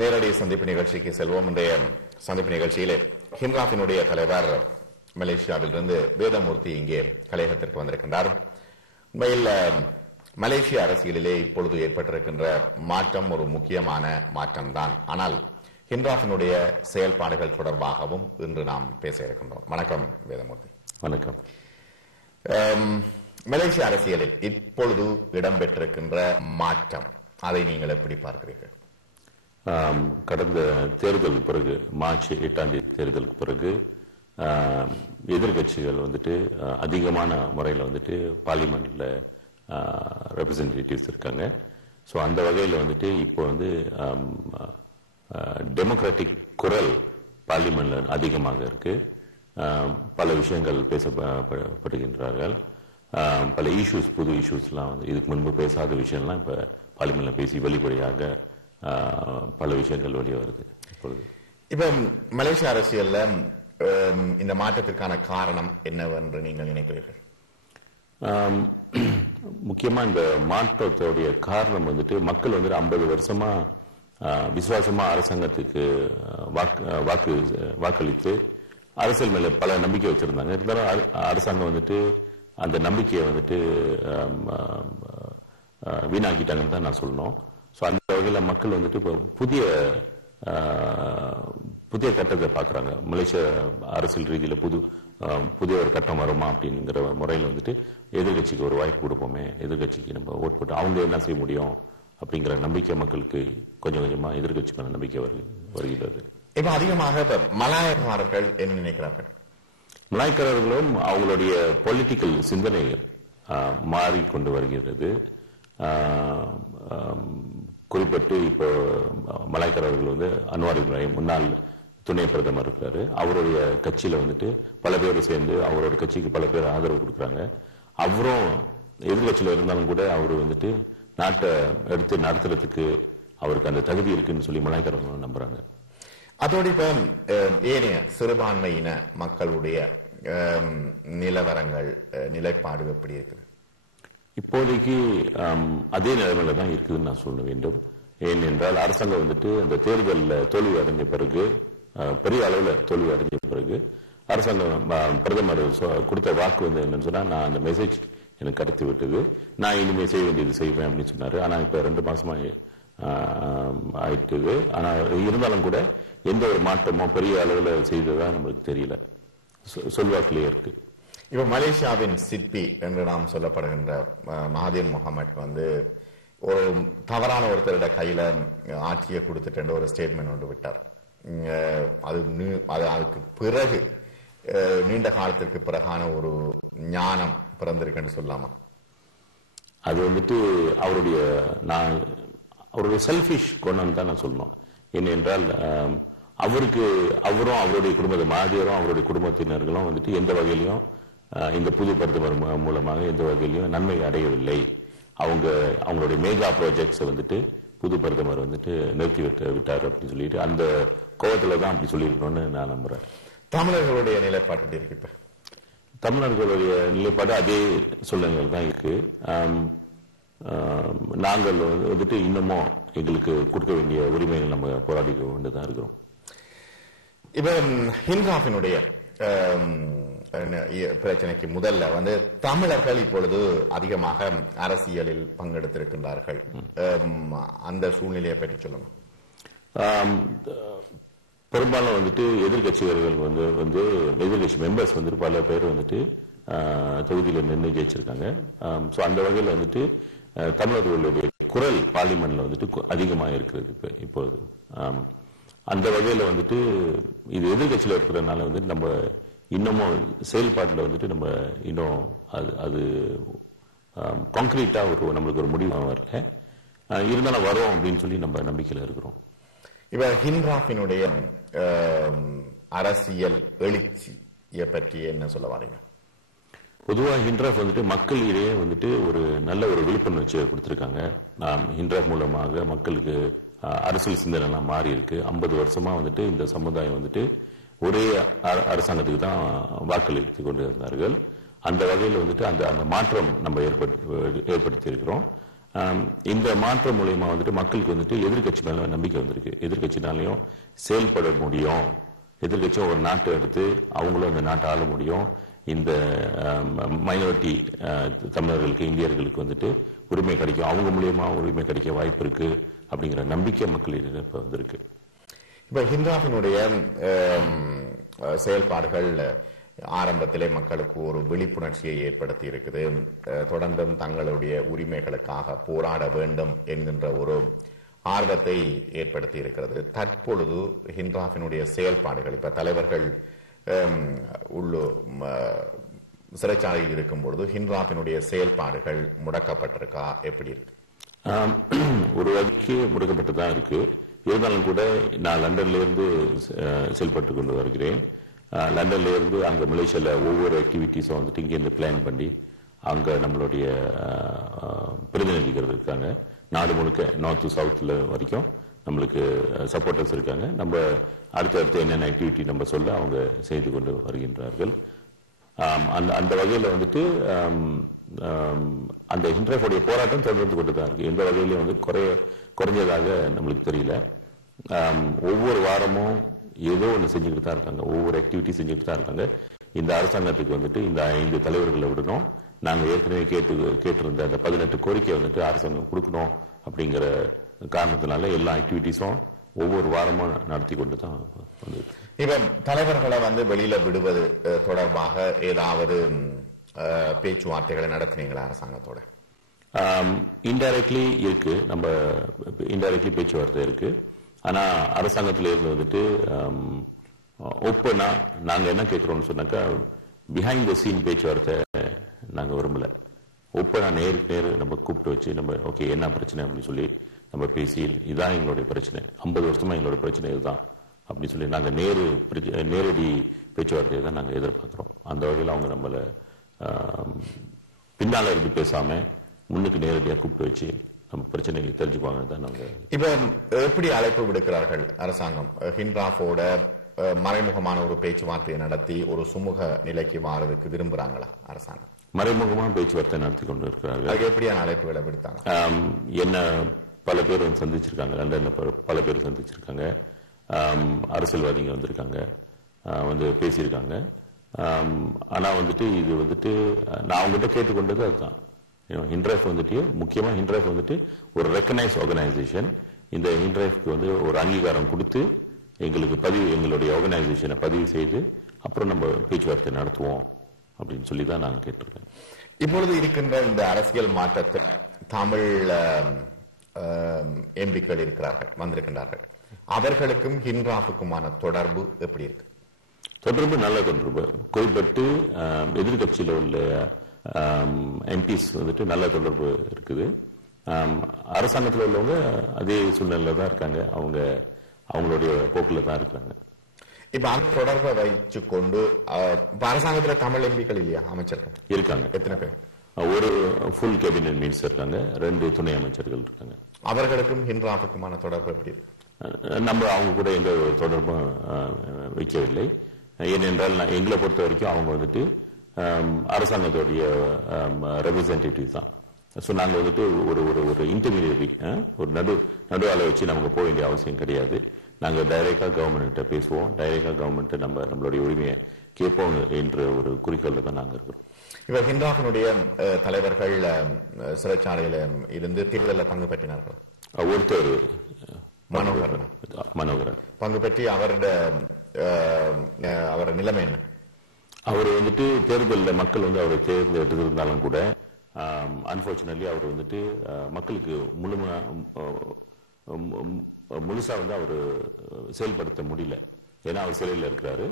நேரடி சந்திப்பு நிகழ்ச்சிக்கு செல்வோம். இன்றைய சந்திப்பு நிகழ்ச்சியிலே ஹின்ராஃபினுடைய தலைவர் மலேசியாவிலிருந்து வேதமூர்த்தி இங்கே கலையகத்திற்கு வந்திருக்கின்றார். உண்மையில் மலேசிய அரசியலிலே இப்பொழுது ஏற்பட்டிருக்கின்ற மாற்றம் ஒரு முக்கியமான மாற்றம்தான். ஆனால் ஹின்ராஃபினுடைய செயல்பாடுகள் தொடர்பாகவும் இன்று நாம் பேச இருக்கின்றோம். வணக்கம் வேதமூர்த்தி. வணக்கம். மலேசிய அரசியலில் இப்பொழுது இடம்பெற்றிருக்கின்ற மாற்றம், அதை நீங்கள் எப்படி பார்க்கிறீர்கள்? கடந்த தேர்தல் பிறகு மார்ச் 8ஆம் தேதி தேர்தலுக்கு பிறகு எதிர்கட்சிகள் அதிகமான முறையில் பார்லிமெண்ட்ல ரெப்ரசன்டேட்டிவ்ஸ் இருக்காங்க. ஸோ அந்த வகையில் இப்போ டெமோக்ராட்டிக் குரல் பார்லிமெண்ட்ல அதிகமாக இருக்கு. பல விஷயங்கள் பேசப்படுகின்றார்கள். பல இஷ்யூஸ், புது இஷ்யூஸ்லாம் இதுக்கு முன்பு பேசாத விஷயம்லாம் இப்ப பார்லிமெண்ட்ல பேசி வெளிப்படையாக பல விஷயங்கள் வெளியே வருது. இப்ப மலேசிய அரசியல்ல இந்த மாற்றத்திற்கான காரணம் என்னவென்று நீங்கள் நினைக்கிறீர்கள்? முக்கியமா இந்த மாற்றத்துடைய காரணம் மக்கள் 50 வருஷமா விசுவாசமா அரசாங்கத்துக்கு வாக்களித்து அரசியல் மேல பல நம்பிக்கை வச்சிருந்தாங்க. இருந்தாலும் அரசாங்கம் அந்த நம்பிக்கையை வீணாக்கிட்டாங்கன்னு தான் நான் சொல்லணும். ஸோ அந்த வகையில் மக்கள் இப்போ புதிய கட்டத்தை பார்க்குறாங்க. மலேசிய அரசியல் ரீதியில் புதிய ஒரு கட்டம் வருமா அப்படிங்கிற முறையில் எதிர்கட்சிக்கு ஒரு வாய்ப்பு கொடுப்போமே, எதிர்கட்சிக்கு நம்ம ஓட் போட்டு அவங்க என்ன செய்ய முடியும் அப்படிங்கிற நம்பிக்கை மக்களுக்கு கொஞ்சம் கொஞ்சமா எதிர்கட்சிக்கான நம்பிக்கை வருகிறது. இப்ப அதிகமாக மலாயக்காரர்கள் என்ன நினைக்கிறார்கள்? மலாய்க்காரர்களும் அவங்களுடைய பொலிட்டிக்கல் சிந்தனைகள் மாறிக்கொண்டு வருகிறது. குறிப்பிட்டு இப்போ மலாய்க்காரர்கள் அன்வார் இப்ராஹிம் முன்னாள் துணை பிரதமர் இருக்காரு. அவருடைய கட்சியில பல பேர் சேர்ந்து அவரோட கட்சிக்கு பல பேர் ஆதரவு கொடுக்குறாங்க. அவரும் எதிர்கட்சியில இருந்தாலும் கூட அவரு நாட்டை எடுத்து நடத்துறதுக்கு அவருக்கு அந்த தகுதி இருக்குன்னு சொல்லி மலாய்க்காரர்கள் நம்புறாங்க. அதோடு இப்ப ஏனைய சிறுபான்மையின மக்களுடைய நிலவரங்கள், நிலைப்பாடு எப்படி இருக்குது? இப்போதைக்கு அதே நிலைமையில தான் இருக்குதுன்னு நான் சொல்ல வேண்டும். ஏனென்றால் அரசாங்கம் அந்த தேர்தலில் தோல்வி அடைஞ்ச பிறகு, பெரிய அளவில் தோல்வி அடைஞ்ச பிறகு அரசாங்கம் பிரதமர் கொடுத்த வாக்கு என்னன்னு சொன்னா, நான் அந்த மெசேஜ் எனக்கு கடத்தி விட்டது, நான் இனிமேல் செய்ய வேண்டியது செய்வேன் அப்படின்னு சொன்னாரு. ஆனா இப்ப 2 மாசமா ஆயிட்டுது. ஆனா இருந்தாலும் கூட எந்த ஒரு மாற்றமோ பெரிய அளவில் செய்ததா நம்மளுக்கு தெரியல. சொல்வாக்கிலே இருக்கு. இப்ப மலேசியாவின் சிற்பி என்று நாம் சொல்லப்படுகின்ற மகாதீர் முகமது ஒரு தவறான ஒருத்தருட கையில ஆட்சியை கொடுத்துட்டு ஒரு ஸ்டேட்மெண்ட் ஒன்று விட்டார். அதுக்கு பிறகு நீண்ட காலத்திற்கு பிறகான ஒரு ஞானம் பிறந்திருக்குன்னு சொல்லலாமா? அது அவருடைய செல்ஃபிஷ் குணம் தான் நான் சொல்லணும். ஏனென்றால் அவரும் அவருடைய மகாதீரும் அவருடைய குடும்பத்தினர்களும் எந்த வகையிலையும் இந்த புது பிரதமர் மூலமாக எந்த வகையிலையும் நன்மை அடையவில்லை. அவங்களுடைய மேகா ப்ராஜெக்ட்ஸை புது பிரதமர் நிறுத்தி விட்டார் அப்படின்னு சொல்லிட்டு அந்த கோவத்துல தான் அப்படி சொல்லியிருக்கணும்னு நான் நம்புறேன். தமிழர்களுடைய நிலைப்பாடு இருக்கு. இப்ப தமிழர்களுடைய நிலைப்பாடு அதே சூழ்நிலைகள் தான் இருக்கு. நாங்கள் இன்னமும் எங்களுக்கு கொடுக்க வேண்டிய உரிமைகள் நம்ம போராடி கொண்டுதான் இருக்கிறோம். இப்ப ஹின்ராஃபினுடைய பிரச்சனைக்கு முதல்ல தமிழர்கள் இப்பொழுது அதிகமாக அரசியலில் பங்கெடுத்திருக்கின்றார்கள். அந்த சூழ்நிலையை பற்றி சொல்லுங்க. பெரும்பாலும் எதிர்கட்சிகள் எதிர்கட்சி மெம்பர்ஸ் பல பேர் தொகுதியில நின்று ஜெயிச்சிருக்காங்க. ஸோ அந்த வகையில் தமிழர்களுடைய குரல் பார்லிமெண்ட்ல அதிகமாக இருக்கிறது இப்பொழுது. அந்த வகையில இது எதிர்கட்சியில இருக்கிறதுனால நம்ம இன்னமும் செயல்பாட்டில் நம்ம இன்னும் அது கான்கிரீட்டா நம்மளுக்கு ஒரு முடிவு வரல. இருந்தாலும் வரும் அப்படின்னு சொல்லி நம்ம நம்பிக்கையில இருக்கிறோம். இப்ப ஹின்ராஃபினுடைய அரசியல் எழுச்சியை பற்றி என்ன சொல்ல வரீங்க? பொதுவாக ஹின்ராஃப் மக்களிடையே ஒரு நல்ல ஒரு விழிப்புணர்ச்சியை கொடுத்திருக்காங்க. ஹின்ராஃப் மூலமாக மக்களுக்கு அரசியல் சிந்தனை எல்லாம் மாறி இருக்கு. 50 வருஷமா இந்த சமுதாயம் ஒரே அரசாங்கத்துக்கு தான் வாக்களித்து கொண்டு இருந்தார்கள். அந்த வகையில் அந்த மாற்றம் நம்ம ஏற்படுத்தி இருக்கிறோம். இந்த மாற்றம் மூலயமா வந்துட்டு மக்களுக்கு வந்துட்டு எதிர்கட்சி மேல நம்பிக்கை வந்திருக்கு. எதிர்கட்சினாலையும் செயல்பட முடியும், எதிர்கட்சியும் ஒரு நாட்டை எடுத்து அவங்களும் அந்த நாட்டை ஆள முடியும், இந்த மைனாரிட்டி தமிழர்களுக்கு இந்தியர்களுக்கு வந்துட்டு உரிமை கிடைக்கும், அவங்க மூலியமா உரிமை கிடைக்க வாய்ப்பு இருக்கு அப்படிங்கிற நம்பிக்கை மக்களிடம் இப்ப வந்திருக்கு. இப்ப ஹிண்ட்ராஃபினுடைய செயல்பாடுகள் ஆரம்பத்திலே மக்களுக்கு ஒரு விழிப்புணர்ச்சியை ஏற்படுத்தி இருக்குது. தொடர்ந்தும் தங்களுடைய உரிமைகளுக்காக போராட வேண்டும் என்கின்ற ஒரு ஆர்வத்தை ஏற்படுத்தி இருக்கிறது. தற்பொழுது ஹிண்ட்ராஃபினுடைய செயல்பாடுகள், இப்ப தலைவர்கள் சிறைச்சாலையில் இருக்கும் பொழுது ஹிண்ட்ராஃபினுடைய செயல்பாடுகள் முடக்கப்பட்டிருக்கா, எப்படி இருக்கு? ஒரு வகைக்கு முடக்கப்பட்டுதான் இருக்கு. இருந்தாலும் கூட நான் லண்டன்ல இருந்து செயல்பட்டு கொண்டு வருகிறேன். லண்டன்ல இருந்து அங்க மலேசியால ஒவ்வொரு ஆக்டிவிட்டிஸும் வந்துட்டு இங்கேருந்து பிளான் பண்ணி அங்க நம்மளுடைய பிரதிநிதிகள் இருக்காங்க. நாடு முழுக்க நார்த் டு சவுத்ல வரைக்கும் நம்மளுக்கு சப்போர்ட்டர்ஸ் இருக்காங்க. நம்ம அடுத்தடுத்து என்னென்ன ஆக்டிவிட்டி நம்ம சொல்ல அவங்க செய்து கொண்டு வருகின்றார்கள். அந்த வகையில வந்துட்டு அந்த ஹிண்ட்ராஃபோடைய போராட்டம் தொடர்ந்து கொண்டு தான் இருக்கு. எந்த வகையிலையும் வந்து குறைஞ்சதாக நம்மளுக்கு தெரியல. ஒவ்வொரு வாரமும் ஏதோ ஒன்று செஞ்சுக்கிட்டு தான் இருக்காங்க, ஒவ்வொரு ஆக்டிவிட்டி செஞ்சுக்கிட்டு தான் இருக்காங்க. இந்த அரசாங்கத்துக்கு வந்துட்டு இந்த 5 தலைவர்களை விடணும், நாங்கள் ஏற்கனவே கேட்டிருந்த அந்த 18 கோரிக்கை வந்துட்டு அரசாங்கம் கொடுக்கணும் அப்படிங்கிற காரணத்தினால எல்லா ஆக்டிவிட்டிஸும் ஒவ்வொரு வாரமும் நடத்தி கொண்டு தான் வந்து. இப்ப தலைவர்களை வந்து வெளியில விடுவது தொடர்பாக ஏதாவது பேச்சுவார்த்தைகளை நடத்தினீங்களா அரசாங்கத்தோட? இன்டைரக்ட்லி இருக்கு, நம்ம இன்டைரக்ட்லி பேச்சுவார்த்தை இருக்கு. ஆனா அரசாங்கத்தில இருந்து வந்துட்டு ஓப்பனா நாங்க என்ன கேட்கிறோம்னு சொன்னாக்கா, பிஹைண்ட் த சீன் பேச்சுவார்த்தை நாங்க விரும்பல. ஓப்பனா நேருக்கு நேரு நம்ம கூப்பிட்டு வச்சு நம்ம ஓகே என்ன பிரச்சனை அப்படின்னு சொல்லி நம்ம பேசி, இதான் எங்களுடைய பிரச்சனை, 50 வருஷமா எங்களுடைய பிரச்சனை இதுதான் அப்படின்னு சொல்லி நாங்க நேரடி பேச்சுவார்த்தையை தான் நாங்க எதிர்பார்க்கிறோம். அந்த வகையில் அவங்க நம்மள பின்னால இருந்து பேசாம முன்னுக்கு நேரடியாக கூப்பிட்டு வச்சு நம்ம பிரச்சனையை தெரிஞ்சுக்குவாங்க தான் நாங்க. இப்ப எப்படி அழைப்பு விடுக்கிறார்கள் அரசாங்கம்? ஹிண்ட்ராஃபோட மறைமுகமான ஒரு பேச்சுவார்த்தையை நடத்தி ஒரு சுமூக நிலைக்கு மாறதுக்கு விரும்புறாங்களா அரசாங்கம்? மறைமுகமான பேச்சுவார்த்தை நடத்தி கொண்டு இருக்கிறார்கள். அது எப்படியான அழைப்புகளை விடுத்தாங்க? என்ன பல பேர் சந்திச்சிருக்காங்க, லண்டன்ல பல பேர் சந்திச்சிருக்காங்க, அரசியல்வாதிங்க வந்திருக்காங்க, வந்து பேசியிருக்காங்க. ஆனா வந்துட்டு இது வந்துட்டு நான் அவங்ககிட்ட கேட்டுக்கொண்டது அதுதான். ஹிண்ட்ராஃப் வந்துட்டு முக்கியமா ஹிண்ட்ராஃப் வந்துட்டு ஒரு ரெக்கனைஸ் ஆர்கனைசேஷன். இந்த ஹிண்ட்ராஃப்க்கு வந்து ஒரு அங்கீகாரம் கொடுத்து எங்களுடைய ஆர்கனைசேஷனை பதிவு செய்து அப்புறம் நம்ம பேச்சுவார்த்தை நடத்துவோம் அப்படின்னு சொல்லி தான் நாங்கள் கேட்டிருக்கேன். இப்பொழுது இருக்கின்ற இந்த அரசியல் மாற்றத்தில் தமிழ் எம்பிக்கள் இருக்கிறார்கள், வந்திருக்கின்றார்கள். அவர்களுக்கும் ஹிண்ட்ராஃபுக்குமான தொடர்பு எப்படி இருக்கு? தொடர்பு நல்ல தொடர்பு. குறிப்பிட்டு எதிர்கட்சியில் உள்ள எம்பிஸ் வந்துட்டு நல்ல தொடர்பு இருக்குது. அரசாங்கத்தில் உள்ளவங்க அதே சூழ்நிலையில தான் இருக்காங்க, அவங்களுடைய போக்குல தான் இருக்காங்க. இப்ப அந்த தொடர்பை வைச்சு கொண்டு அரசாங்கத்தில் தமிழ் எம்பிக்கள் இல்லையா, அமைச்சர்கள் இருக்காங்க. எத்தனை பேர்? ஒரு ஃபுல் கேபினட் மினிஸ்டர் இருக்காங்க, 2 துணை அமைச்சர்கள் இருக்காங்க. அவர்களுக்கும் ஹிண்ட்ராஃபுக்குமான தொடர்பு எப்படி இருக்கு? நம்ம அவங்க கூட எந்த தொடர்பும் வைக்கவில்லை. ஏனென்றால் எங்களை பொறுத்த வரைக்கும் அவங்க வந்துட்டு அரசாங்கத்துடைய ரெப்ரசன்டேட்டிவ் தான். ஸோ நாங்கள் வந்துட்டு ஒரு இன்டர்மீடியரி, ஒரு நடுவால வச்சு நமக்கு போக வேண்டிய அவசியம் கிடையாது. நாங்கள் டைரக்டா கவர்மெண்ட்ட பேசுவோம், டைரக்டா கவர்மெண்ட் நம்மளுடைய உரிமையை கேட்போம் என்ற ஒரு குறிக்கோள்ல தான் நாங்கள் இருக்கிறோம். இப்ப ஹிண்ட்ராஃபினுடைய தலைவர்கள் சிறைச்சாலையில இருந்து தேர்தலில் பங்கு பெற்றினார்கள். ஒருத்தர் மனோகரன் பங்கு பெற்றி அவருடைய நிலைமை என்ன? அவர் வந்துட்டு தேர்தலில் மக்கள் வந்து அவரை தேர்ந்தெடுத்திருந்தாலும் கூட அன்பார்ச்சுனேட்லி அவர் வந்துட்டு மக்களுக்கு முழுசா வந்து அவர் செயல்படுத்த முடியல. ஏன்னா அவர் சிறையில் இருக்கிறாரு.